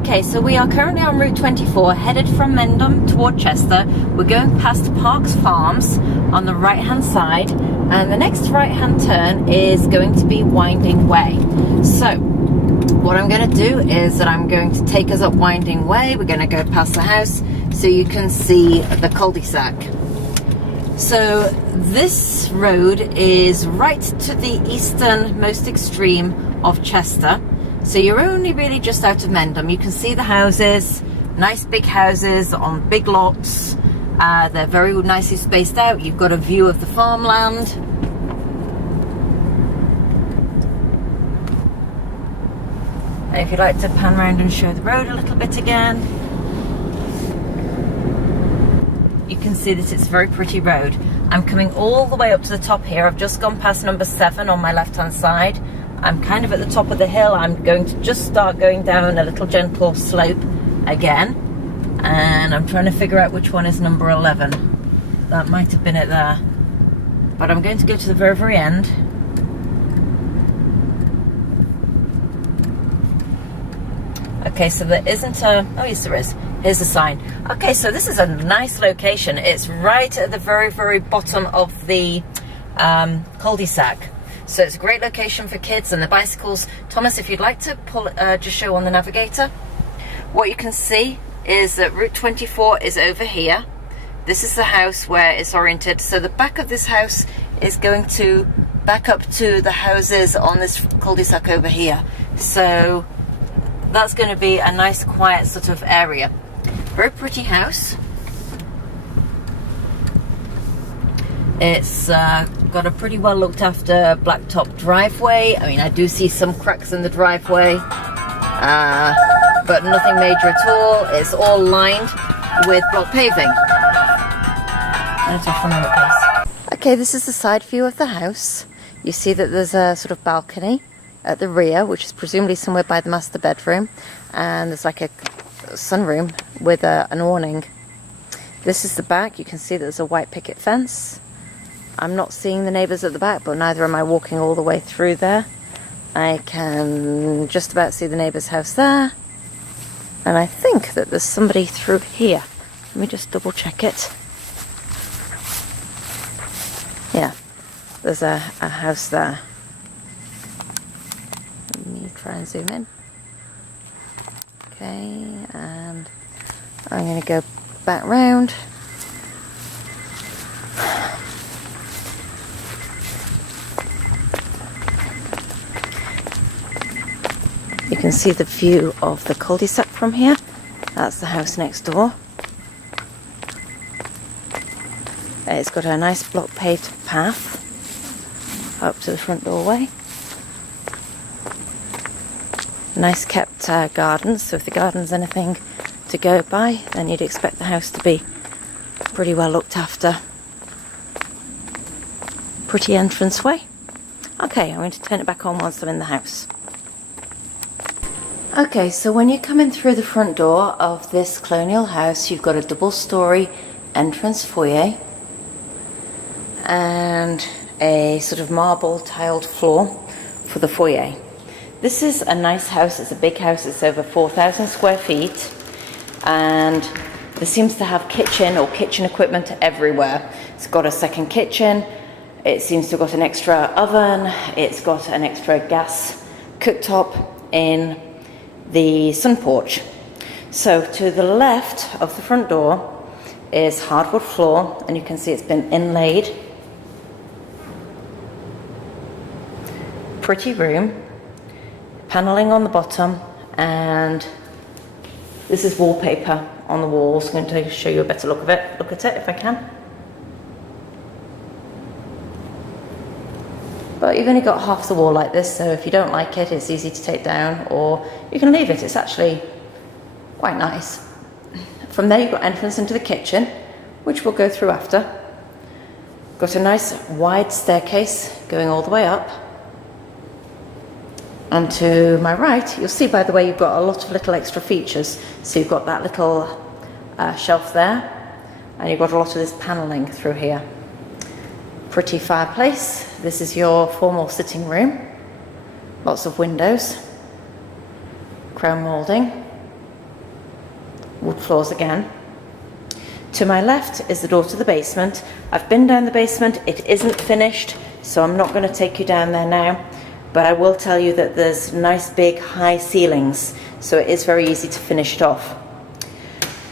Okay, so we are currently on Route 24, headed from Mendham toward Chester. We're going past Parks Farms on the right-hand side, and the next right-hand turn is going to be Winding Way. So, what I'm going to do is that I'm going to take us up Winding Way. We're going to go past the house so you can see the cul-de-sac. So, this road is right to the easternmost extreme of Chester. So you're only really just out of Mendham. You can see the houses, nice big houses on big lots. They're very nicely spaced out. You've got a view of the farmland. And if you'd like to pan around and show the road a little bit again, you can see that it's a very pretty road. I'm coming all the way up to the top here. I've just gone past number 7 on my left hand side. I'm kind of at the top of the hill. I'm going to just start going down a little gentle slope again. And I'm trying to figure out which one is number 11. That might have been it there. But I'm going to go to the very, very end. Okay, so there isn't a... Oh, yes, there is. Here's the sign. Okay, so this is a nice location. It's right at the very, very bottom of the cul-de-sac. So it's a great location for kids and the bicycles. Thomas, if you'd like to just show on the navigator. What you can see is that Route 24 is over here. This is the house where it's oriented. So the back of this house is going to back up to the houses on this cul-de-sac over here. So that's going to be a nice quiet sort of area. Very pretty house. It's got a pretty well looked after blacktop driveway. I mean, I do see some cracks in the driveway, but nothing major at all. It's all lined with block paving. Okay, this is the side view of the house. You see that there's a sort of balcony at the rear, which is presumably somewhere by the master bedroom, and there's like a sunroom with an awning. This is the back. You can see that there's a white picket fence. I'm not seeing the neighbours at the back, but neither am I walking all the way through there. I can just about see the neighbour's house there. And I think that there's somebody through here. Let me just double check it. Yeah, there's a house there. Let me try and zoom in. Okay, and I'm going to go back round. You can see the view of the cul-de-sac from here. That's the house next door. It's got a nice block paved path up to the front doorway. Nice kept gardens, so if the garden's anything to go by, then you'd expect the house to be pretty well looked after. Pretty entranceway. Okay, I'm going to turn it back on once I'm in the house. Okay, so when you're coming through the front door of this colonial house, you've got a double-storey entrance foyer and a sort of marble tiled floor for the foyer. This is a nice house. It's a big house. It's over 4,000 square feet, and this seems to have kitchen or kitchen equipment everywhere. It's got a second kitchen. It seems to have got an extra oven. It's got an extra gas cooktop in the sun porch. So to the left of the front door is hardwood floor, and you can see it's been inlaid. Pretty room, paneling on the bottom, and this is wallpaper on the walls. I'm going to show you a better look at it if I can. But you've only got half the wall like this, so if you don't like it, it's easy to take down, or you can leave it. It's actually quite nice. From there you've got entrance into the kitchen, which we'll go through after. Got a nice wide staircase going all the way up. And to my right, you'll see, by the way, you've got a lot of little extra features. So you've got that little shelf there, and you've got a lot of this paneling through here. Pretty fireplace. This is your formal sitting room. Lots of windows. Chrome moulding. wood floors again. To my left is the door to the basement. I've been down the basement, it isn't finished, so I'm not going to take you down there now, but I will tell you that there's nice big high ceilings, so it is very easy to finish it off.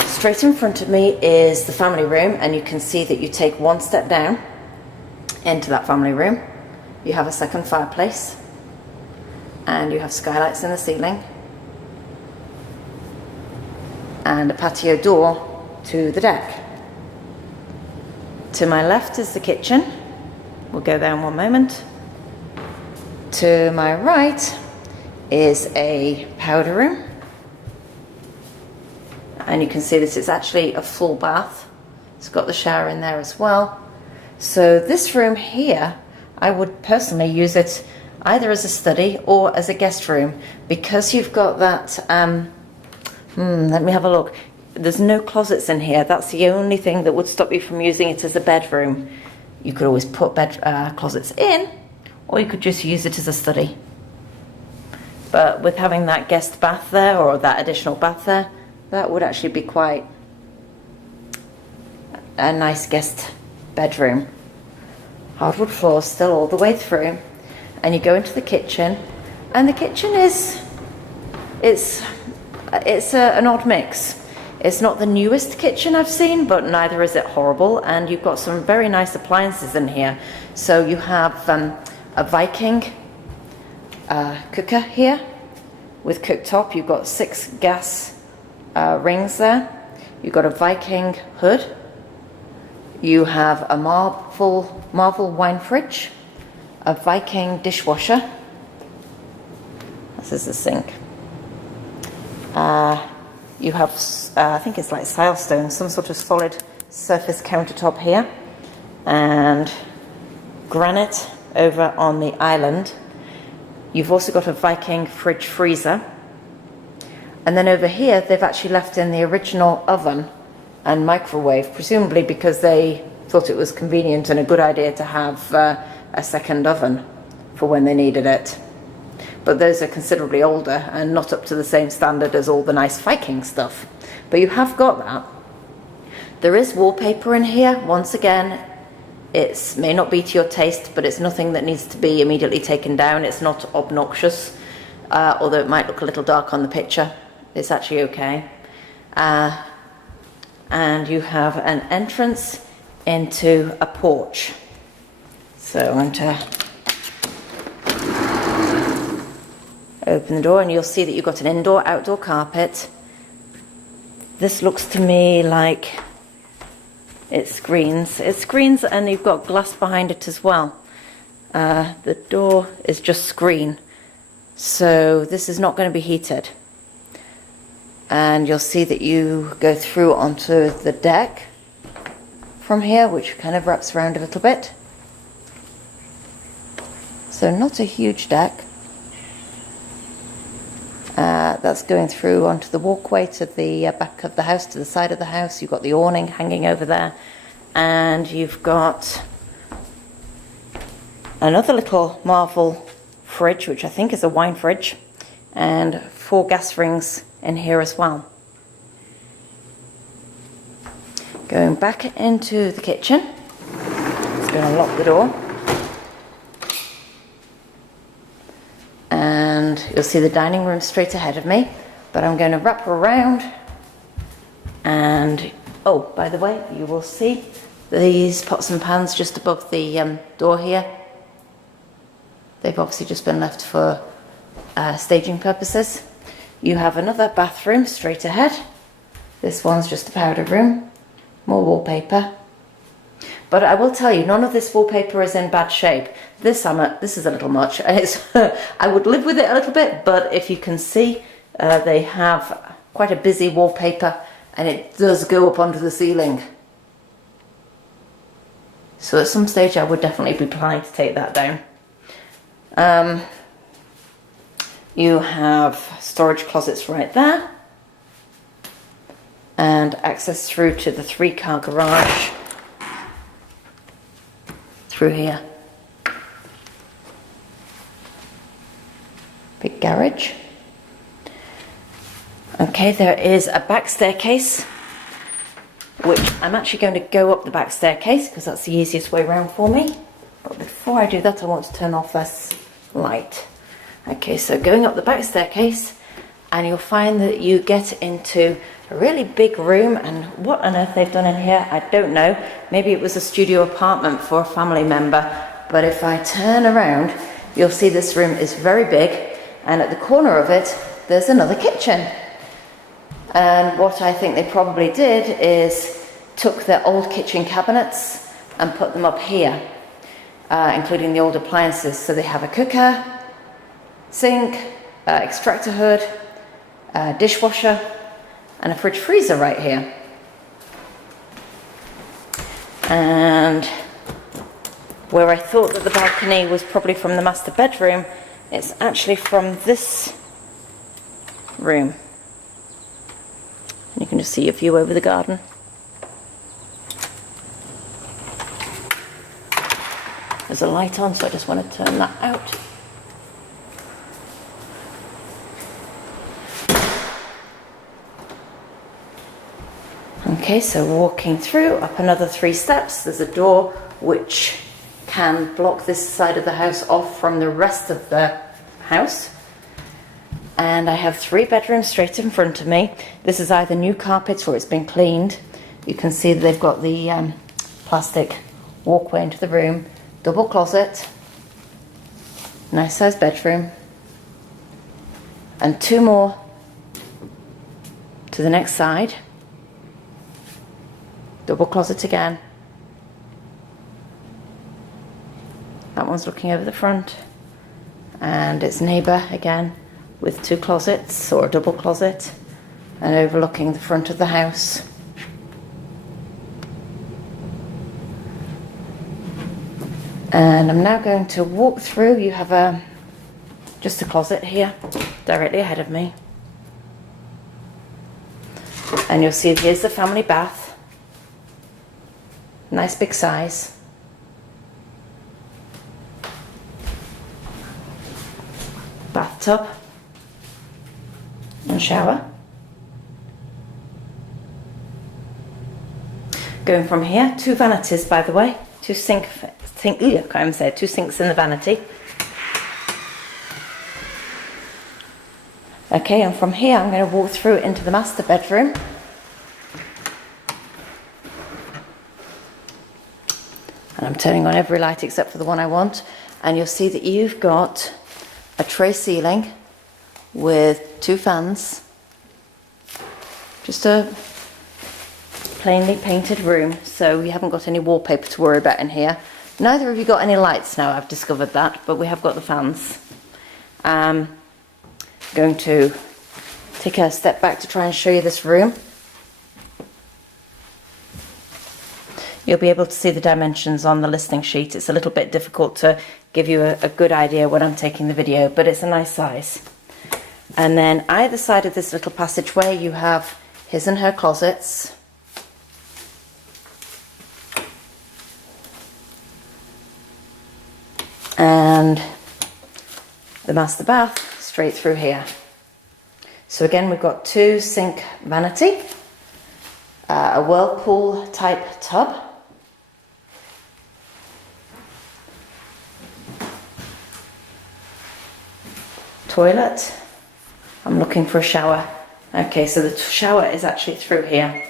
Straight in front of me is the family room, and you can see that you take one step down into that family room. You have a second fireplace, and you have skylights in the ceiling, and a patio door to the deck. To my left is the kitchen. We'll go there in one moment. To my right is a powder room, and you can see that it's actually a full bath. It's got the shower in there as well. So this room here, I would personally use it either as a study or as a guest room, because you've got that let me have a look. There's no closets in here. That's the only thing that would stop you from using it as a bedroom. You could always put closets in, or you could just use it as a study. But with having that guest bath there, or that additional bath there, that would actually be quite a nice guest bedroom. Hardwood floors still all the way through, and you go into the kitchen, and the kitchen is an odd mix. It's not the newest kitchen I've seen, but neither is it horrible, and you've got some very nice appliances in here. So you have a Viking cooker here with cooktop. You've got 6 gas rings there. You've got a Viking hood. You have a Marvel wine fridge, a Viking dishwasher. This is the sink. You have, I think it's like silestone, some sort of solid surface countertop here, and granite over on the island. You've also got a Viking fridge freezer. And then over here, they've actually left in the original oven and microwave, presumably because they thought it was convenient and a good idea to have a second oven for when they needed it. But those are considerably older and not up to the same standard as all the nice Viking stuff. But you have got that. There is wallpaper in here. Once again, it may not be to your taste, but it's nothing that needs to be immediately taken down. It's not obnoxious, although it might look a little dark on the picture. It's actually okay. And you have an entrance into a porch. So I'm going to open the door, and you'll see that you've got an indoor-outdoor carpet. This looks to me like it's screens. It's screens, and you've got glass behind it as well. The door is just screen, so this is not going to be heated. And you'll see that you go through onto the deck from here, which kind of wraps around a little bit. So not a huge deck. That's going through onto the walkway to the back of the house, to the side of the house. You've got the awning hanging over there, and you've got another little Marvel fridge, which I think is a wine fridge, and 4 gas rings in here as well. Going back into the kitchen, just going to lock the door. And you'll see the dining room straight ahead of me, but I'm going to wrap around, and oh, by the way, you will see these pots and pans just above the door here. They've obviously just been left for staging purposes. You have another bathroom straight ahead. This one's just a powder room, more wallpaper. But I will tell you, none of this wallpaper is in bad shape. This is a little much. I would live with it a little bit, but if you can see, they have quite a busy wallpaper, and it does go up onto the ceiling. So at some stage I would definitely be planning to take that down. You have storage closets right there, and access through to the 3-car garage through here. Big garage. Okay, there is a back staircase, which I'm actually going to go up the back staircase because that's the easiest way around for me. But before I do that, I want to turn off this light. Okay, so going up the back staircase, and you'll find that you get into a really big room, and what on earth they've done in here, I don't know. Maybe it was a studio apartment for a family member, but if I turn around, you'll see this room is very big, and at the corner of it, there's another kitchen. And what I think they probably did is took their old kitchen cabinets and put them up here, including the old appliances. So they have a cooker, sink, extractor hood, dishwasher, and a fridge freezer right here. And where I thought that the balcony was probably from the master bedroom, it's actually from this room. You can just see a view over the garden. There's a light on, so I just want to turn that out. Okay, so walking through, up another 3 steps, there's a door which can block this side of the house off from the rest of the house. And I have 3 bedrooms straight in front of me. This is either new carpet or it's been cleaned. You can see that they've got the plastic walkway into the room, double closet, nice sized bedroom, and 2 more to the next side. Double closet again. That one's looking over the front, and its neighbour again with 2 closets or a double closet and overlooking the front of the house. And I'm now going to walk through. You have just a closet here directly ahead of me, and you'll see here's the family bath. Nice big size. Bathtub and shower. Going from here, 2 vanities, by the way, 2 sinks in the vanity. Okay, and from here I'm going to walk through into the master bedroom. And I'm turning on every light except for the one I want. And you'll see that you've got a tray ceiling with 2 fans. Just a plainly painted room, so you haven't got any wallpaper to worry about in here. Neither have you got any lights now, I've discovered that, but we have got the fans. Going to take a step back to try and show you this room. You'll be able to see the dimensions on the listing sheet. It's a little bit difficult to give you a good idea when I'm taking the video, but it's a nice size. And then either side of this little passageway you have his and her closets. And the master bath straight through here. So again, we've got 2 sink vanity, a whirlpool type tub, toilet. I'm looking for a shower. Okay, so the shower is actually through here.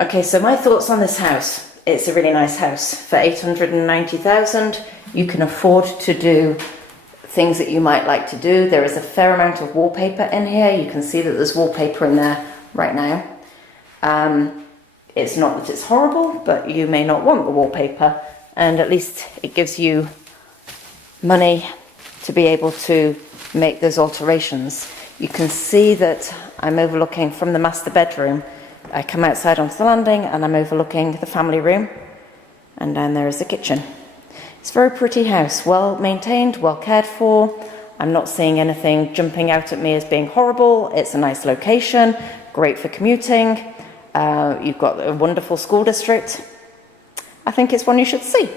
Okay, so my thoughts on this house. It's a really nice house. For 890,000, you can afford to do things that you might like to do. There is a fair amount of wallpaper in here. You can see that there's wallpaper in there right now. It's not that it's horrible, but you may not want the wallpaper, and at least it gives you money to be able to make those alterations. You can see that I'm overlooking from the master bedroom. I come outside onto the landing and I'm overlooking the family room, and down there is the kitchen. It's a very pretty house, well maintained, well cared for. I'm not seeing anything jumping out at me as being horrible. It's a nice location, great for commuting. You've got a wonderful school district. I think it's one you should see.